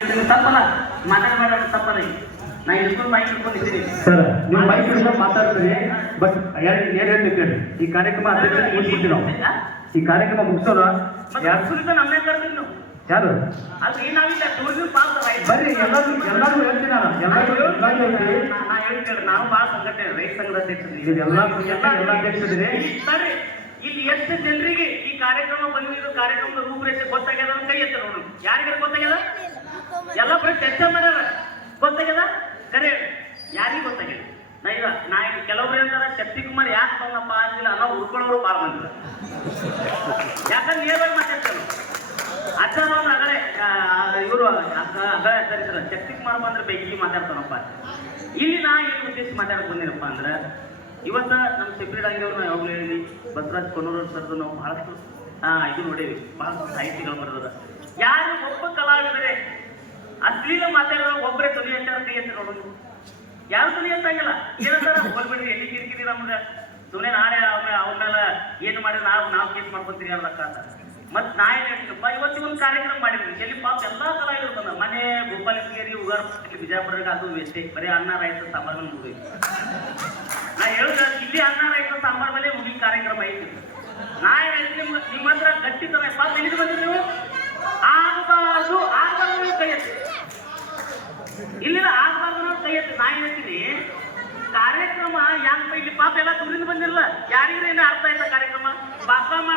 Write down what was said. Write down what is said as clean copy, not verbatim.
ತಪ್ಪಲ್ಲ ಮಾತಾಡಬೇಡ ತಪ್ಪಲ್ಲ ನಾ ಇಸ್ಕೊಂಡು ಮೈಕ್ ಇಟ್ಕೊಂಡಿದ್ದೀನಿ ಸರ್ ನೀವು ಮೈಕ್ ಇಟ್ಕೊಂಡು ಮಾತಾಡ್ತೀರಿ ಬಟ್ ಏನು ಹೇಳ್ತೀವಿ ಈ ಕಾರ್ಯಕ್ರಮ ಮುಗಿಸ್ಬಿಡ್ತೀವಿ ನಾವು ಈ ಕಾರ್ಯಕ್ರಮ ಮುಗಿಸೋಣ ಯಾರು ನಮ್ಮೇ ಕರ್ತೀನಿ ನೀವು ಯಾರು ಅದು ಏನಾಗಿಲ್ಲ ಟೂರಿಸಂ ಪಾಸ್ ಬರ್ರಿ ಎಲ್ಲರೂ ಹೇಳ್ತೀನಿ ನಾನು ಎಲ್ಲರೂ ಹೇಳ್ತೀವಿ ನಾ ಹೇಳ್ತೇವೆ ನಾವು ಭಾಳ ಸಂಘಟನೆ ರೈತ ಸಂಘದ ಅಧ್ಯಕ್ಷರು ಎಲ್ಲ ಅಧ್ಯಕ್ಷರಿದೆ ಸರಿ ಇಲ್ಲಿ ಎಷ್ಟು ಜನರಿಗೆ ಈ ಕಾರ್ಯಕ್ರಮ ಬಂದಿದ್ದು ಕಾರ್ಯಕ್ರಮದ ರೂಪರೇಷೆ ಗೊತ್ತಾಗ್ಯದ ಅಂತ ಕೈ ಎತ್ತ ನೋಡು ಯಾರಿಗಾರ ಗೊತ್ತಾಗ್ಯದ ಎಲ್ಲ ಬರೀ ಚರ್ಚೆ ಮಾಡ್ಯಾರ ಗೊತ್ತಾಗ್ಯದ ಕರೆ ಯಾರಿಗೂ ಗೊತ್ತಾಗ್ಯದ ನಾ ಈಗ ಕೆಲವ್ರು ಹೇಳ್ತಾರ ಶಕ್ತಿಕುಮಾರ್ ಯಾಕೆ ಬಂದಪ್ಪ ಆಗಿಲ್ಲ ಅನ್ನೋ ಉಳ್ಕೊಳ್ಳೋರು ಭಾಳ ಬಂದಿಲ್ಲ ಯಾಕಂದ್ರೆ ನೇರವಾಗಿ ಮಾತಾಡ್ತಾರೆ ಅಜ್ಜನ ಅಗಳೆ ಇವರು ಸರಿಸಲ್ಲ ಶಕ್ತಿಕುಮಾರ್ ಬಂದ್ರೆ ಬೆಂಕಿ ಮಾತಾಡ್ತಾನಪ್ಪ ಇಲ್ಲಿ ನಾ ಏನು ಉದ್ದೇಶ ಮಾತಾಡಕ್ ಬಂದಿರಪ್ಪ ಅಂದ್ರೆ ಇವತ್ತ ನಮ್ಮ ಸೆಕ್ರೆಟರಿ ಆಗಿರೋರು ನಾವು ಯಾವಾಗಲೂ ಹೇಳಿ ಬಸವರಾಜ್ ಕೊನೂರವ್ರ ಸರ್ದು ನಾವು ಬಹಳಷ್ಟು ಇದು ನೋಡೇವಿ ಬಹಳಷ್ಟು ಸಾಹಿತಿಗಳು ಬರೋದ ಯಾರು ಒಬ್ಬ ಕಲಾವಿದರೆ ಅಶ್ಲೀಲ ಮಾತಾಡೋ ಒಬ್ಬರೇ ಧ್ವನಿ ಅಂತ ಕೈ ಅಂತ ನೋಡೋದು ಯಾರು ಧ್ವನಿ ಅಂತಾಗಿಲ್ಲ ಏನಂತಾರ ಹೋಗ್ಬಿಡ್ರಿ ಎಲ್ಲಿ ಕಿರಿಕಿರಿ ನಮ್ಗೆ ಸುಮ್ಮನೆ ನಾಳೆ ಅವ್ರ ಮೇಲೆ ಏನು ಮಾಡಿ ನಾವು ಕೇಸ್ ಮಾಡ್ಕೊತೀರಿ ಅಲ್ಲಕ್ಕ ಅಂತ ಮತ್ ನಾ ಏನ್ ಹೇಳ್ತೀನಪ್ಪ ಇವತ್ತು ಒಂದು ಕಾರ್ಯಕ್ರಮ ಮಾಡಿದ್ವಿ ಎಲ್ಲಿ ಪಾಪ ಎಲ್ಲಾ ಕಲಾವಿದರು ಬಂದ ಮನೆ ಗೋಪಾಲಕೇರಿ ಉಗಾರ ಬಿಜಾಪುರಕ್ಕೆ ಅದು ವೇಸ್ಟೇ ಬರೀ ಅನ್ನ ರೈತ ಸಾಂಬಾರ್ ಮೇಲೆ ಮುಗಿದ್ವಿ ನಾ ಹೇಳಿದ್ರೆ ಇಲ್ಲಿ ಅನ್ನ ರೈತ ಸಾಂಬಾರ್ ಮೇಲೆ ಮುಗಿ ಕಾರ್ಯಕ್ರಮ ಐತಿ ನಾ ಏನ್ ಹೇಳ್ತೀನಿ ನಿಮ್ಮ ಹತ್ರ ಗಟ್ಟಿತನ ಪಾಪ ಎಲ್ಲಿಗೆ ಬಂದ್ರಿ ನೀವು ಆಗಬಾರ್ದು ಕೈ ಎತ್ತಿ ಇಲ್ಲಿಲ್ಲ ಆಗಬಾರ್ದು ನಾವು ಕೈ ಎತ್ತಿ ನಾ ಏನ್ ಹೇಳ್ತೀನಿ ಕಾರ್ಯಕ್ರಮ ಯಾಕೆ ಇಲ್ಲಿ ಪಾಪ ಎಲ್ಲ ದೂರಿಂದ ಬಂದಿರಲ್ಲ ಯಾರಿಗ್ರೇನೆ ಅರ್ಥ ಆಯ್ತಾ ಕಾರ್ಯಕ್ರಮ ಭಾಷಣ